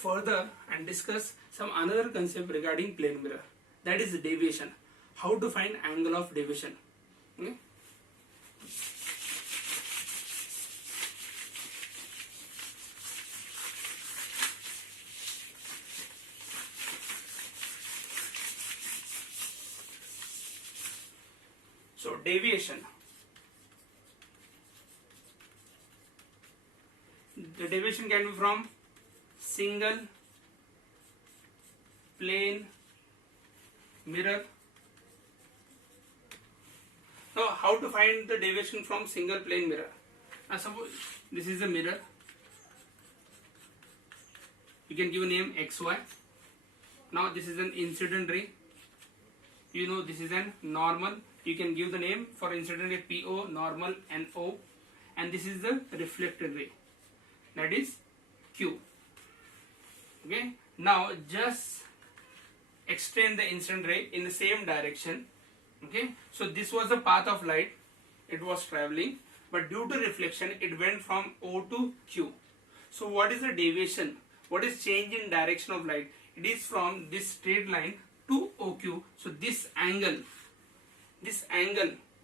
further and discuss some another concept regarding plane mirror, that is deviation. How to find angle of deviation. Okay. So deviation. The deviation can be from single plane mirror. Now, how to find the deviation from single plane mirror? Now, suppose this is a mirror. You can give a name XY. Now, this is an incident ray. You know this is an normal. You can give the name for incident ray PO, normal, NO, and this is the reflected ray. That is Q. Okay. Now just extend the incident ray in the same direction. Okay. So this was the path of light. It was traveling, but due to reflection, it went from O to Q. So what is the deviation? What is change in direction of light? It is from this straight line to OQ. So this angle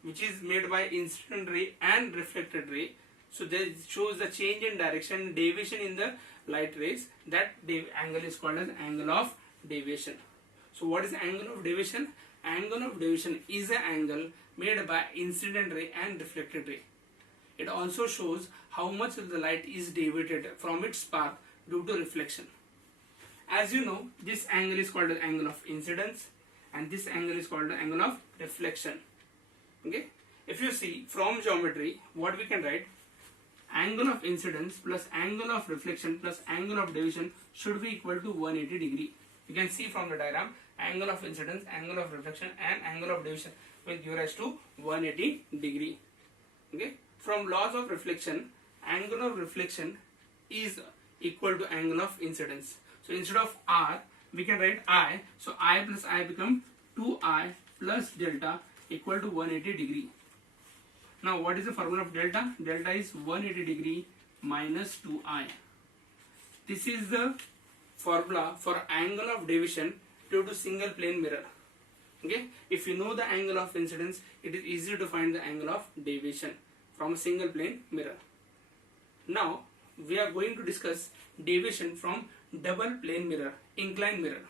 which is made by incident ray and reflected ray. So that shows the change in direction, deviation in the light rays. That angle is called as angle of deviation. So what is the angle of deviation? Angle of deviation is an angle made by incident ray and reflected ray. It also shows how much of the light is deviated from its path due to reflection. As you know, this angle is called the angle of incidence and this angle is called the angle of reflection. Okay. If you see from geometry, what we can write, angle of incidence plus angle of reflection plus angle of deviation should be equal to 180 degree. You can see from the diagram, angle of incidence, angle of reflection and angle of deviation will give rise to 180 degree. Okay. From laws of reflection, angle of reflection is equal to angle of incidence. So instead of R, we can write I. So I plus I become 2I plus delta equal to 180 degree. Now what is the formula of delta? Delta is 180 degree minus 2I. This is the formula for angle of deviation due to single plane mirror. Okay. If you know the angle of incidence, it is easy to find the angle of deviation from a single plane mirror. Now we are going to discuss deviation from double plane mirror, inclined mirror.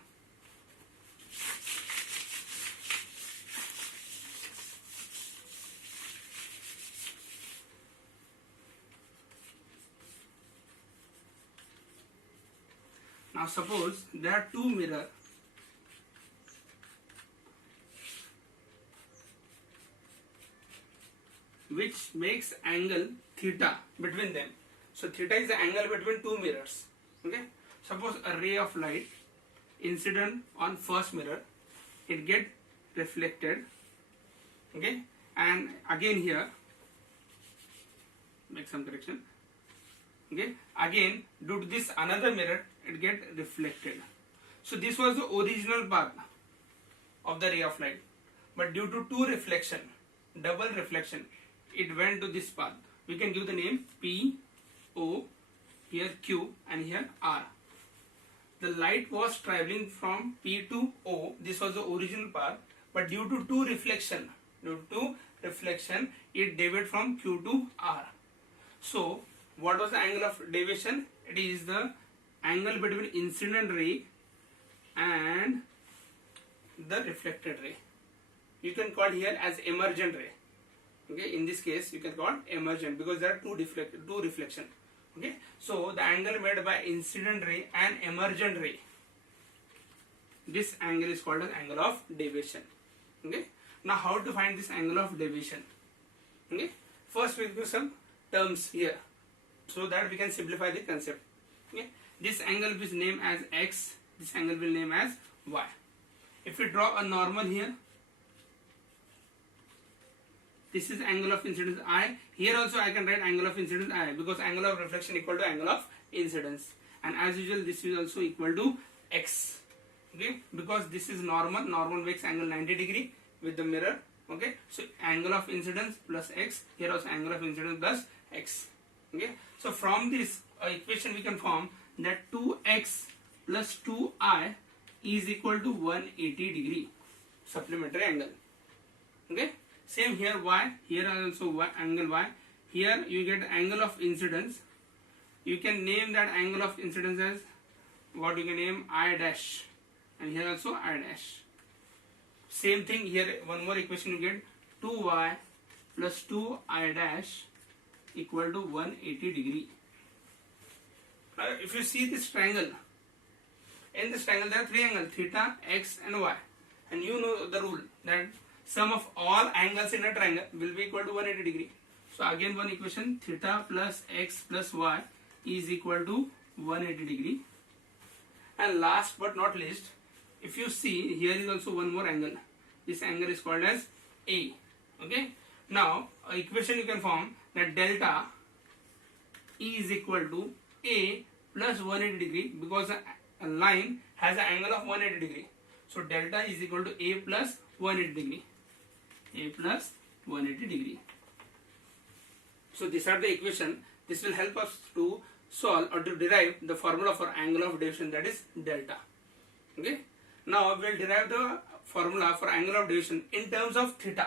Now suppose there are two mirrors which makes angle theta between them. So theta is the angle between two mirrors. Okay. Suppose a ray of light incident on first mirror, it get reflected. Okay. And again here, make some correction. Okay. Again, due to this another mirror, it get reflected. So this was the original path of the ray of light, but due to two reflection, double reflection, it went to this path. We can give the name P, O, here Q and here R. The light was traveling from P to O. This was the original path, but due to two reflection, it deviated from Q to R. So what was the angle of deviation? It is the angle between incident ray and the reflected ray. You can call here as emergent ray. Okay, in this case you can call emergent because there are two reflection. Okay, so the angle made by incident ray and emergent ray, this angle is called as angle of deviation. Okay, now how to find this angle of deviation? Okay, first we will give some terms here so that we can simplify the concept. Okay, this angle is named as X, this angle will name as Y. If we draw a normal here, this is angle of incidence I. Here also I can write angle of incidence I because angle of reflection equal to angle of incidence. And as usual, this is also equal to X. Okay, because this is normal. Normal makes angle 90 degree with the mirror. Okay, so angle of incidence plus X. Here also angle of incidence plus X. Okay, so from this equation we can form that 2X plus 2i is equal to 180 degree supplementary angle. Okay, same here y, here also y, angle y. Here you get angle of incidence. You can name that angle of incidence as what you can name I dash, and here also I dash. Same thing here, one more equation you get 2y plus 2i dash equal to 180 degree. Now if you see this triangle, in this triangle there are three angles, theta, x and y, and you know the rule that sum of all angles in a triangle will be equal to 180 degree. So again one equation, theta plus x plus y is equal to 180 degree. And last but not least, if you see here is also one more angle. This angle is called as A. Okay. Now equation you can form that delta E is equal to A plus 180 degree, because a line has an angle of 180 degree. So delta is equal to A plus 180 degree. A plus 180 degree. So these are the equation. This will help us to solve or to derive the formula for angle of deviation, that is delta. Okay. Now we will derive the formula for angle of deviation in terms of theta.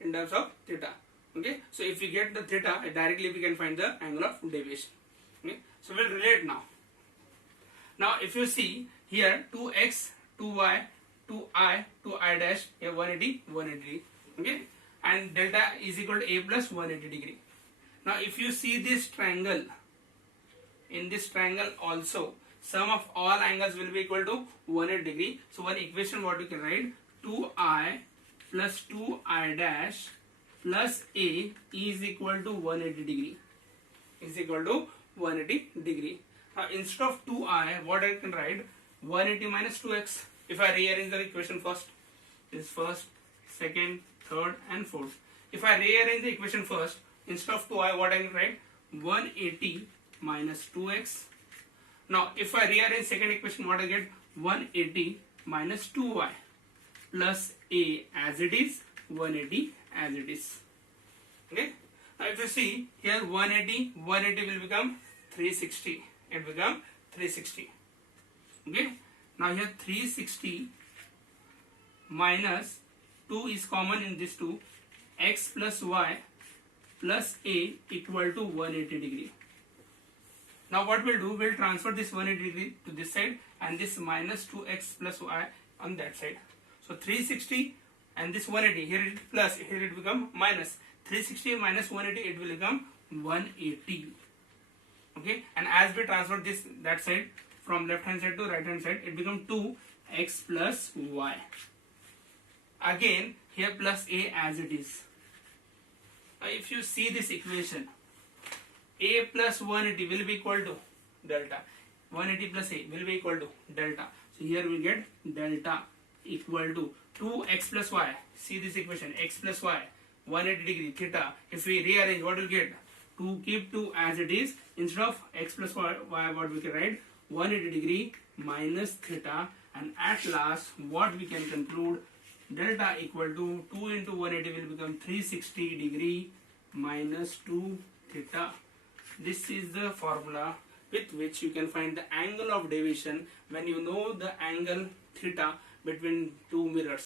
In terms of theta. Okay. So if we get the theta, directly we can find the angle of deviation. Okay. So we will relate now. Now if you see here 2x, 2y, 2i, 2i dash, a 180, 180. Okay. And delta is equal to A plus 180 degree. Now if you see this triangle, in this triangle also sum of all angles will be equal to 180 degree. So one equation what you can write, 2i plus 2i dash plus A is equal to 180 degree. Is equal to 180 degree. Now instead of 2i, what I can write, 180 minus 2x. If I rearrange the equation first, this first, second, third and fourth. If I rearrange the equation first, instead of 2i, what I can write, 180 minus 2x. Now if I rearrange second equation, what I get, 180 minus 2y plus A as it is, 180 as it is. Okay. Now if you see here 180 will become 360. It become 360. Okay. Now here 360 minus 2 is common in this two, x plus y plus A equal to 180 degree. Now what we'll do, we'll transfer this 180 degree to this side and this minus 2x plus y on that side. So 360 and this 180, here it is plus, here it become minus. 360 minus 180, it will become 180. Okay, and as we transfer this that side from left hand side to right hand side, it become 2x plus y. Again here plus A as it is. Now if you see this equation, A plus 180 will be equal to delta. 180 plus A will be equal to delta. So here we get delta equal to 2x plus y. See this equation, x plus y, 180 degree theta. If we rearrange, what will get? To keep 2 as it is, instead of x plus y, what we can write, 180 degree minus theta, and at last what we can conclude, delta equal to 2 into 180 will become 360 degree minus 2 theta. This is the formula with which you can find the angle of deviation when you know the angle theta between two mirrors.